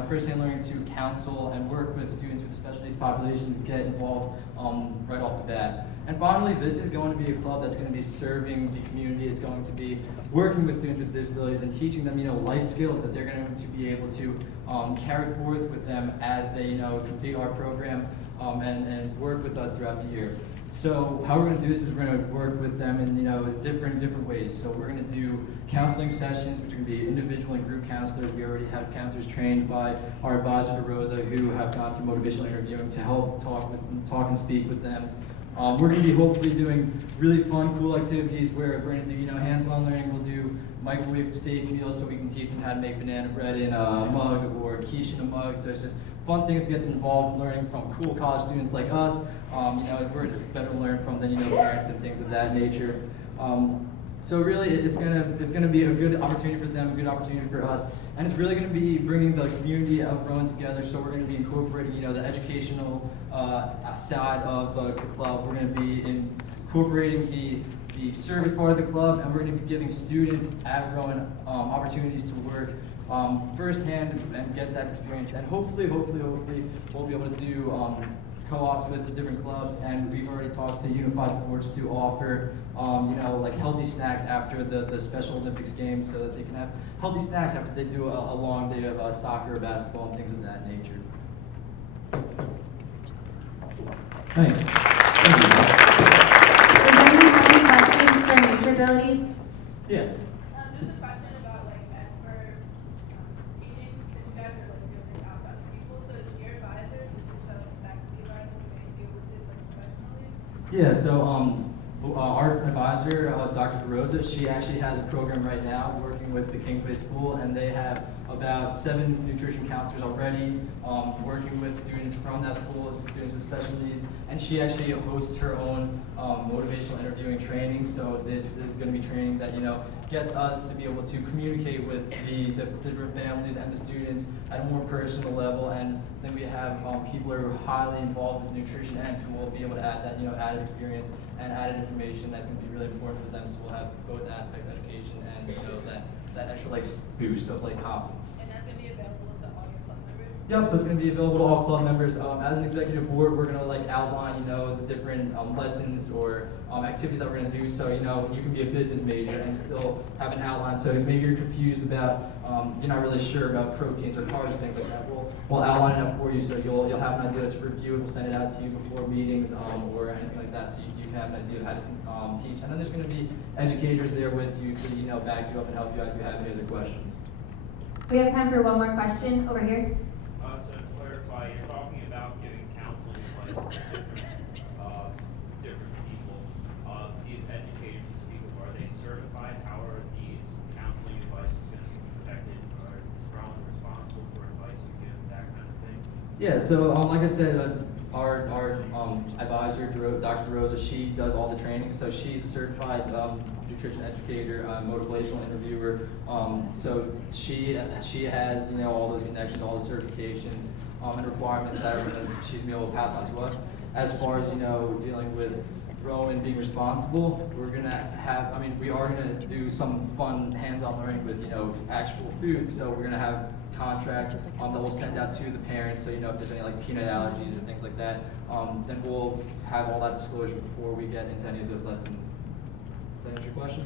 firsthand learning to counsel and work with students with special needs populations, get involved right off the bat. And finally, this is going to be a club that's going to be serving the community. It's going to be working with students with disabilities and teaching them, life skills that they're going to be able to carry forth with them as they, complete our program and work with us throughout the year. So how we're going to do this is we're going to work with them in different ways. So we're going to do counseling sessions, which are going to be individual and group counselors. We already have counselors trained by our advisor Rosa, who have gone through motivational interviewing to help talk and speak with them. We're going to be hopefully doing really fun, cool activities where we're going to do hands-on learning. We'll do microwave safe meals so we can teach them how to make banana bread in a mug or quiche in a mug. So it's just fun things to get involved, learning from cool college students like us. We're better to learn from than parents and things of that nature. So really, it's gonna be a good opportunity for them, a good opportunity for us, and it's really gonna be bringing the community of Rowan together. So we're gonna be incorporating, the educational side of the club. We're gonna be incorporating the service part of the club, and we're gonna be giving students at Rowan opportunities to work firsthand and get that experience. And hopefully, we'll be able to do co-ops with the different clubs, and we've already talked to Unified Sports to offer, like healthy snacks after the Special Olympics games, so that they can have healthy snacks after they do a long day of soccer, basketball, and things of that nature. Thanks. Is there any questions for NutriAbilities? Yeah. Just a question about expert teaching, since you guys are doing this outside of people, so it's your advisors, instead of faculty advisors, who may deal with this professionally? Yeah, so our advisor, Dr. DeRosa, she actually has a program right now working with the Kingsway School, and they have about 7 nutrition counselors already working with students from that school, students with special needs, and she actually hosts her own motivational interviewing training. So this is going to be training that gets us to be able to communicate with the different families and the students at a more personal level, and then we have people who are highly involved with nutrition and who will be able to add that added experience and added information that's going to be really important for them. So we'll have both aspects, education and that extra boost of confidence. And that's going to be available to all your club members? Yep, so it's going to be available to all club members. As an executive board, we're going to outline, the different lessons or activities that we're going to do. So, you can be a business major and still have an outline. So maybe you're confused about, you're not really sure about proteins or carbs and things like that. We'll outline it up for you, so you'll have an idea to review it. We'll send it out to you before meetings or anything like that, so you can have an idea of how to teach. And then there's going to be educators there with you to back you up and help you out if you have any other questions. We have time for one more question over here. So to clarify, you're talking about giving counseling advice to different people. These educators you speak of, are they certified? How are these counseling advices going to be protected? Is Rowan responsible for advice you give, that kind of thing? Yeah, so like I said, our advisor, Dr. DeRosa, she does all the training. So she's a certified nutrition educator, motivational interviewer. So she has all those connections, all the certifications and requirements that she's going to be able to pass on to us. As far as dealing with Rowan being responsible, we're going to have. We are going to do some fun hands-on learning with actual food. So we're going to have contracts that we'll send out to the parents. So if there's any peanut allergies or things like that, then we'll have all that disclosure before we get into any of those lessons. Does that answer your question?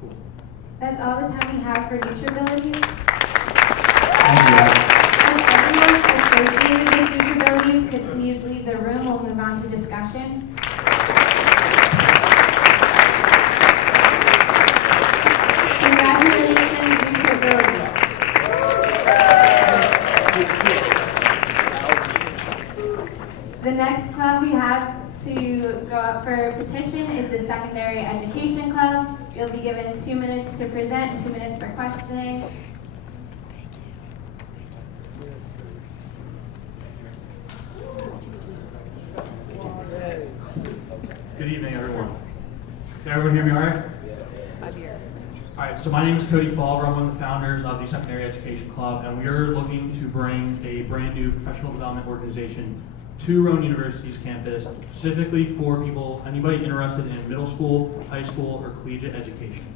Cool. That's all the time we have for NutriAbilities. Thank you. Everyone associated with NutriAbilities could please leave the room. We'll move on to discussion. Congratulations, NutriAbilities. The next club we have to go up for a petition is the Secondary Education Club. You'll be given 2 minutes to present and 2 minutes for questioning. Can everyone hear me all right? 5 years. All right, so my name is Cody Falver. I'm one of the founders of the Secondary Education Club, and we are looking to bring a brand new professional development organization to Rowan University's campus, specifically for people, anybody interested in middle school, high school, or collegiate education.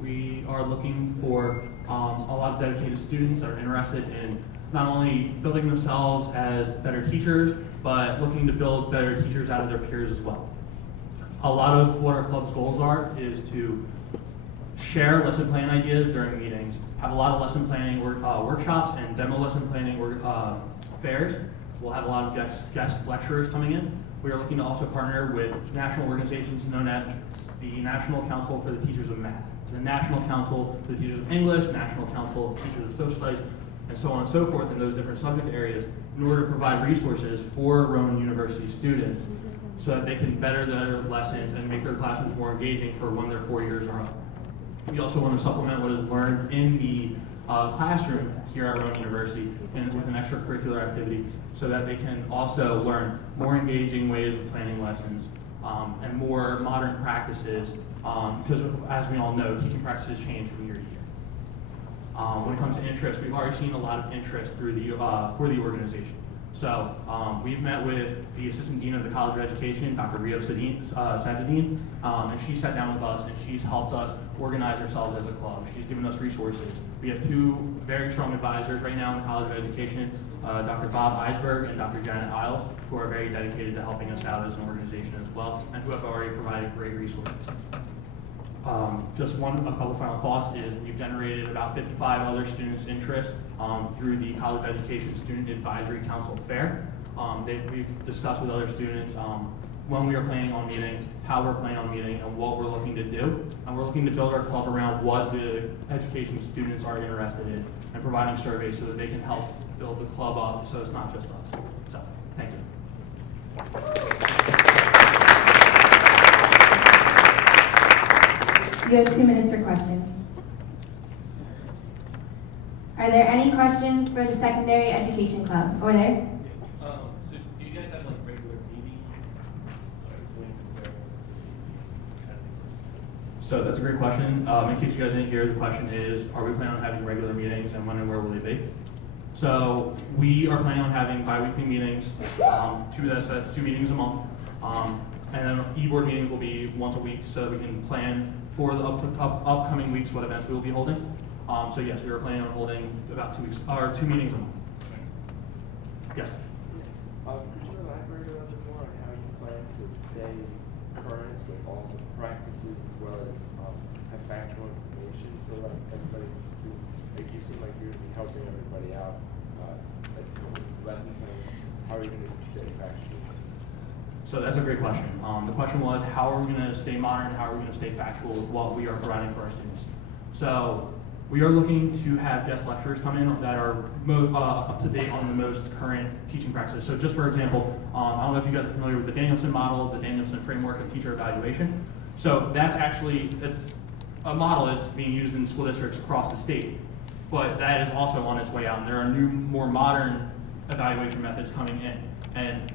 We are looking for a lot of dedicated students that are interested in not only building themselves as better teachers, but looking to build better teachers out of their peers as well. A lot of what our club's goals are is to share lesson plan ideas during meetings, have a lot of lesson planning workshops and demo lesson planning fairs. We'll have a lot of guest lecturers coming in. We are looking to also partner with national organizations known as the National Council for the Teachers of Math, the National Council for the Teachers of English, National Council for Teachers of Social Studies, and so on and so forth in those different subject areas in order to provide resources for Rowan University students so that they can better their lessons and make their classrooms more engaging for when their 4 years are up. We also want to supplement what is learned in the classroom here at Rowan University and with an extracurricular activity so that they can also learn more engaging ways of planning lessons and more modern practices because as we all know, teaching practices change from year to year. When it comes to interest, we've already seen a lot of interest through the for the organization. So we've met with the Assistant Dean of the College of Education, Dr. Rio Sadadine, and she sat down with us and she's helped us organize ourselves as a club. She's given us resources. We have two very strong advisors right now in the College of Education, Dr. Bob Eisberg and Dr. Janet Isles, who are very dedicated to helping us out as an organization as well, and who have already provided great resources. Just a couple final thoughts is we've generated about 55 other students' interest through the College of Education Student Advisory Council Fair. We've discussed with other students when we are planning on meeting, how we're planning on meeting, and what we're looking to do. And we're looking to build our club around what the education students are interested in and providing surveys so that they can help build the club up so it's not just us. So, thank you. You have 2 minutes for questions. Are there any questions for the Secondary Education Club? Over there? So do you guys have like regular meetings? So that's a great question. In case you guys didn't hear, the question is, are we planning on having regular meetings and when and where will they be? So we are planning on having bi-weekly meetings, that's 2 meetings a month. And then e-board meetings will be once a week so that we can plan for the upcoming weeks what events we will be holding. So yes, we are planning on holding about 2 weeks, or 2 meetings a month. Yes? Could you elaborate a little bit more on how you plan to stay current with all the practices as well as have factual information for everybody to, like you seem like you're going to be helping everybody out, like lesson planning, how are you going to stay factual? So that's a great question. The question was, how are we going to stay modern? How are we going to stay factual with what we are providing for our students? So we are looking to have guest lecturers come in that are up to date on the most current teaching practices. So just for example, I don't know if you guys are familiar with the Danielson model, the Danielson framework of teacher evaluation. So that's actually, it's a model that's being used in school districts across the state, but that is also on its way out. And there are new, more modern evaluation methods coming in. And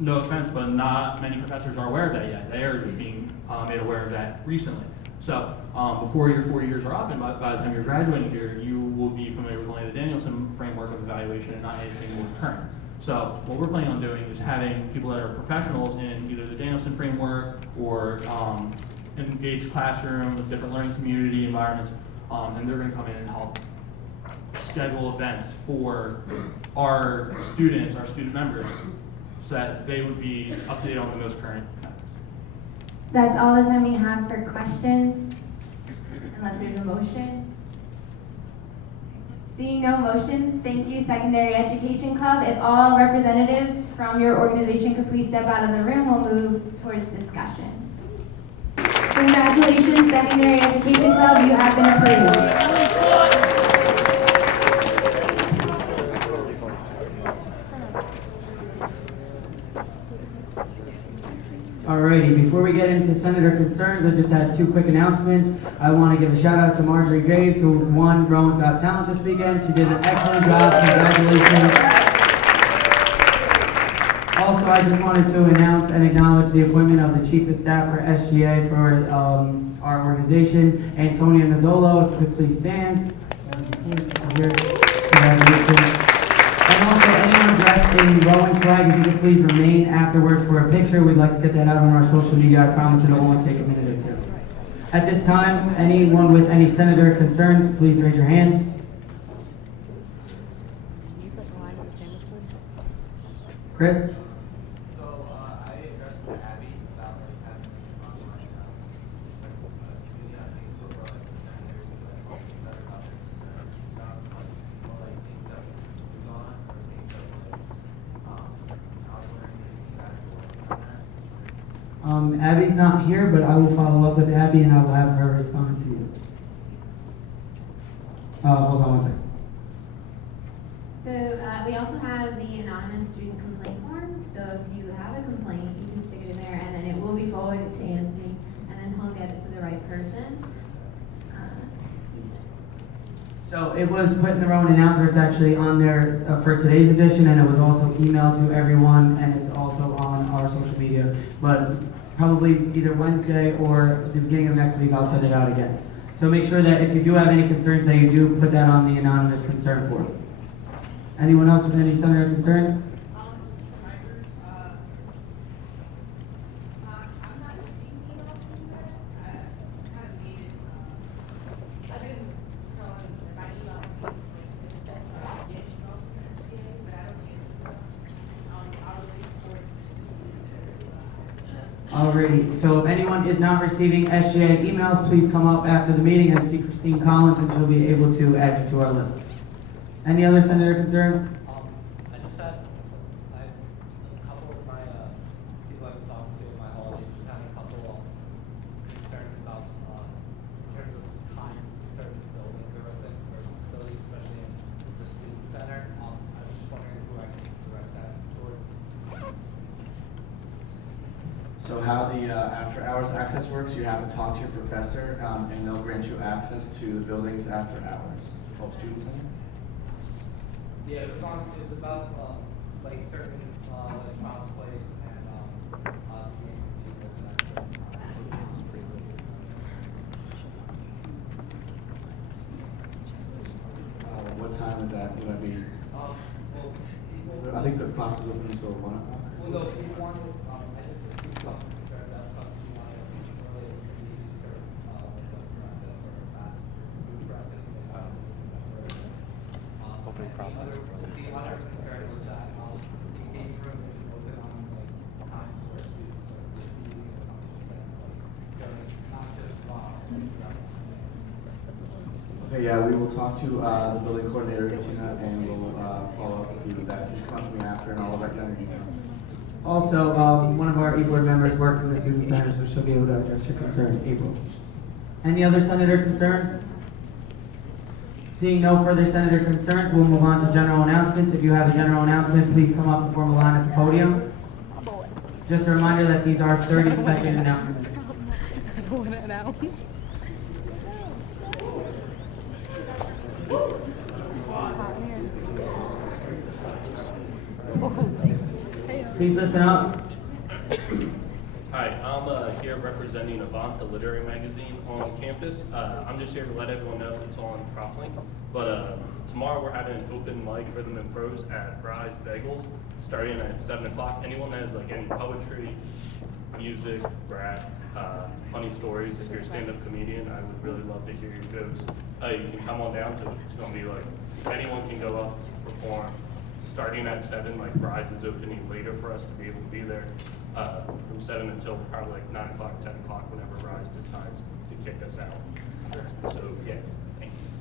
no offense, but not many professors are aware of that yet. They are just being made aware of that recently. So before your 4 years are up and by the time you're graduating here, you will be familiar with only the Danielson framework of evaluation and not anything more current. So what we're planning on doing is having people that are professionals in either the Danielson framework or engaged classroom with different learning community environments, and they're going to come in and help schedule events for our students, our student members, so that they would be up to date on the most current methods. That's all the time we have for questions, unless there's a motion. Seeing no motions, thank you, Secondary Education Club. If all representatives from your organization could please step out of the room, we'll move towards discussion. Congratulations, Secondary Education Club, you have been approved. Alrighty, before we get into Senator concerns, I just had 2 quick announcements. I want to give a shout out to Marjorie Graves, who won Rowan's Got Talent this weekend. She did an excellent job. Congratulations. Also, I just wanted to announce and acknowledge the appointment of the Chief of Staff for SGA for our organization, Antonio Nazzolo. If you could please stand. Congratulations. And also, anyone dressed in Rowan flag, if you could please remain afterwards for a picture. We'd like to get that out on our social media. I promise it'll only take a minute or two. At this time, anyone with any senator concerns, please raise your hand. Chris? So, I addressed Abby about like having online, community on Facebook or like senators that talk better about their concerns, about like things that we on or things that like, I was wondering if you guys were working on that. Abby's not here, but I will follow up with Abby and I will have her respond to you. Hold on one second. So we also have the anonymous student complaint form. So if you have a complaint, you can stick it in there, and then it will be forwarded to Anthony, and then he'll get it to the right person. So it was put in the Rowan Announcer. It's actually on there for today's edition, and it was also emailed to everyone, and it's also on our social media. But probably either Wednesday or the beginning of next week, I'll send it out again. So make sure that if you do have any concerns, that you do put that on the anonymous concern form. Anyone else with any senator concerns? Alrighty, so if anyone is not receiving SGA emails, please come up after the meeting and see Christine Collins, and she'll be able to add you to our list. Any other senator concerns? I just had, a couple of my, people I've talked to in my holidays, just having a couple of concerns about, in terms of time, certain buildings or open, or facilities, especially in the student center. I was just wondering who I can direct that towards. So how the after-hours access works, you have to talk to your professor, and they'll grant you access to the buildings after hours. It's called Student Center. Yeah, it's about, like certain, like child's place and, What time is that? Would that be? I think the class is open until 1 o'clock. Well, no, if you wanted, I just received something concerned that something you wanted to be related to the process or fast food practice. Open process. The other concern was that, the game room is open on like times where students are meeting or something like not just, Okay, yeah, we will talk to the building coordinator, Katina, and we'll follow up with you with that. Just come to me after, and I'll let you know. Also, one of our e-board members works in the student center, so she'll be able to address your concern, April. Any other senator concerns? Seeing no further senator concerns, we'll move on to general announcements. If you have a general announcement, please come up and form a line at the podium. Just a reminder that these are 30-second announcements. Please listen up. Hi, I'm here representing Avant, the literary magazine on campus. I'm just here to let everyone know it's on ProfLink. But tomorrow we're having an open mic for them in prose at Rise Bagels, starting at 7 o'clock. Anyone that has like any poetry, music, rap, funny stories, if you're a stand-up comedian, I would really love to hear your jokes. You can come on down to it. It's gonna be like, anyone can go up, perform. Starting at 7, like Rise is opening later for us to be able to be there from 7 until probably like 9 o'clock, 10 o'clock, whenever Rise decides to kick us out. So yeah, thanks.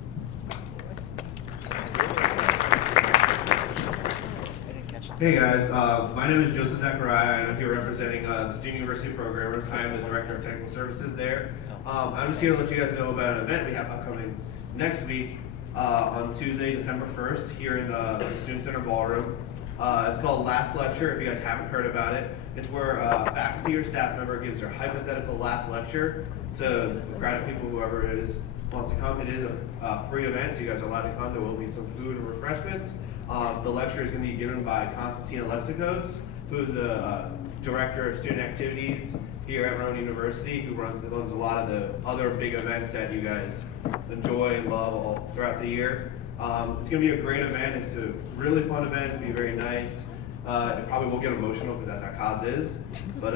Hey guys, my name is Joseph Zachariah, and I'm here representing the Student University Programmers. I am the Director of Technical Services there. I'm just here to let you guys know about an event we have upcoming next week on Tuesday, December 1st, here in the Student Center Ballroom. It's called Last Lecture, if you guys haven't heard about it. It's where a faculty or staff member gives their hypothetical last lecture to graduate people, whoever it is wants to come. It is a free event, so you guys are allowed to come. There will be some food and refreshments. The lecture is going to be given by Constantina Lexicos, who's the director of student activities here at Rowan University, who runs a lot of the other big events that you guys enjoy and love all throughout the year. It's going to be a great event. It's a really fun event. It's going to be very nice. It probably will get emotional because that's how cause is. But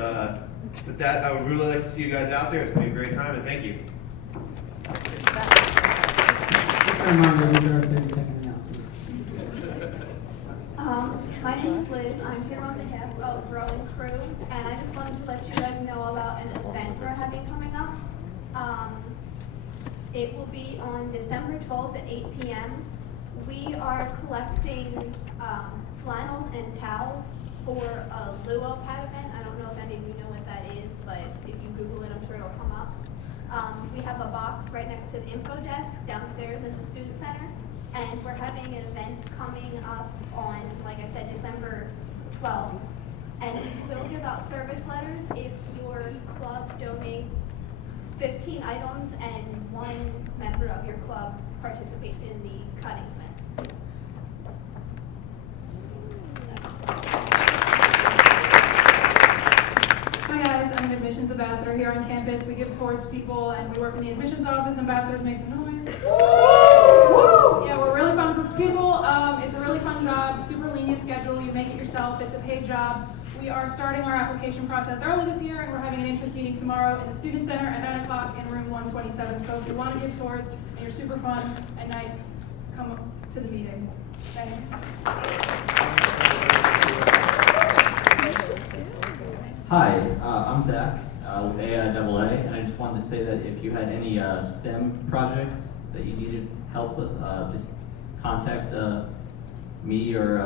with that, I would really like to see you guys out there. It's going to be a great time, and thank you. Just a reminder, these are our 30-second announcements. My name is Liz. I'm here on behalf of Rowan Crew, and I just wanted to let you guys know about an event we're having coming up. It will be on December 12th at 8 p.m. We are collecting flannels and towels for a Luo Pad event. I don't know if any of you know what that is, but if you Google it, I'm sure it'll come up. We have a box right next to the info desk downstairs in the student center, and we're having an event coming up on, like I said, December 12th. And we will give out service letters if your club donates 15 items and one member of your club participates in the cutting event. Hi guys, I'm an admissions ambassador here on campus. We give tours to people and we work in the admissions office. Ambassadors make some noise. Woo! Yeah, we're really fun for people. It's a really fun job, super lenient schedule. You make it yourself. It's a paid job. We are starting our application process early this year, and we're having an interest meeting tomorrow in the Student Center at 9 o'clock in room 127. So if you want to give tours and you're super fun and nice, come to the meeting. Thanks. Hi, I'm Zach with AIAA, and I just wanted to say that if you had any STEM projects that you needed help with, just contact me or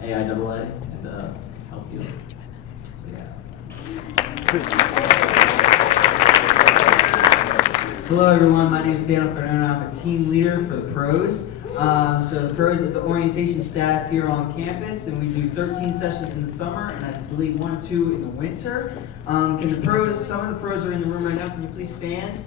AIAA and help you. Hello everyone, my name is Daniel Cardona. I'm a team leader for the pros. So the pros is the orientation staff here on campus, and we do 13 sessions in the summer and I believe 1 or 2 in the winter. Can the pros, some of the pros are in the room right now, can you please stand?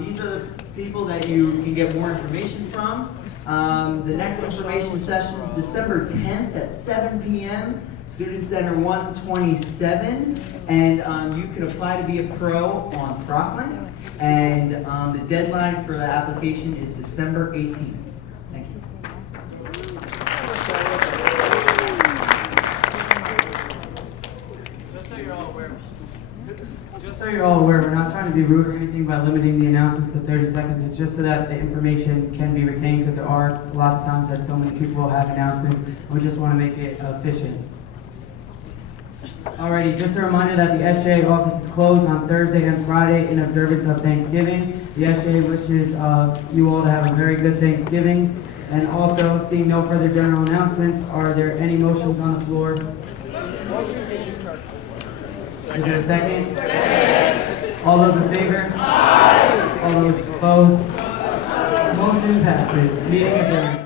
These are the people that you can get more information from. The next information session is December 10th at 7 p.m. Student Center 127, and you can apply to be a pro on Proflink, and the deadline for the application is December 18th. Thank you. Just so you're all aware, we're not trying to be rude or anything by limiting the announcements to 30 seconds. It's just so that the information can be retained, because there are lots of times that so many people have announcements, and we just want to make it efficient. Alrighty, just a reminder that the SGA office is closed on Thursday and Friday in observance of Thanksgiving. The SGA wishes you all to have a very good Thanksgiving. And also, seeing no further general announcements, are there any motions on the floor? Is there a second? Second. All those in favor? Aye. All those opposed? Motion passes. Meeting adjourned.